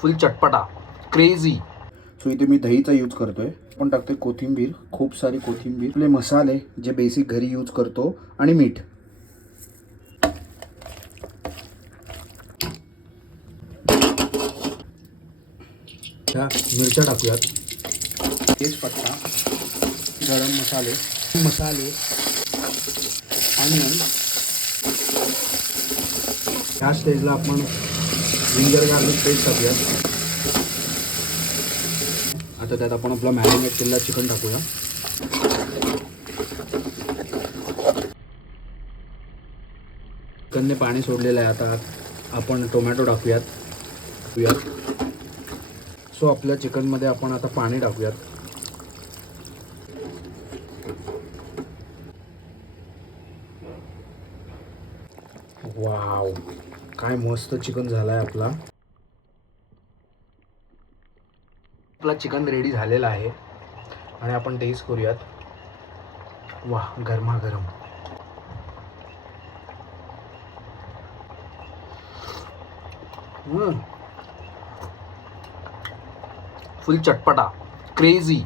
फुल चटपटा, crazy. So इथे मी दहीचा use करतोय. पण टाकतोय कोथिंबीर, खूप सारी कोथिंबीर, आपले मसाले जे बेसिक घरी यूज करतो आणि मीठ. त्या मिरच्या टाकूयात, तेजपत्ता, गरम मसाले आणि ह्या स्टेजला आपण जिंजर गार्लिक पेस्ट टाकूयात. आता त्यात आपण आपला मॅरिनेट केलेला चिकन टाकूया. चिकनने पाणी सोडलेलं आहे. आता आपण टोमॅटो टाकूयात. सो आपल्या चिकनमध्ये आपण आता पाणी टाकूयात. वाव, काय मस्त चिकन झालाय आपला. आपला चिकन रेडी झालेला आहे आणि आपण टेस्ट करूयात. वाह, गरमागरम. फुल चटपटा, क्रेझी.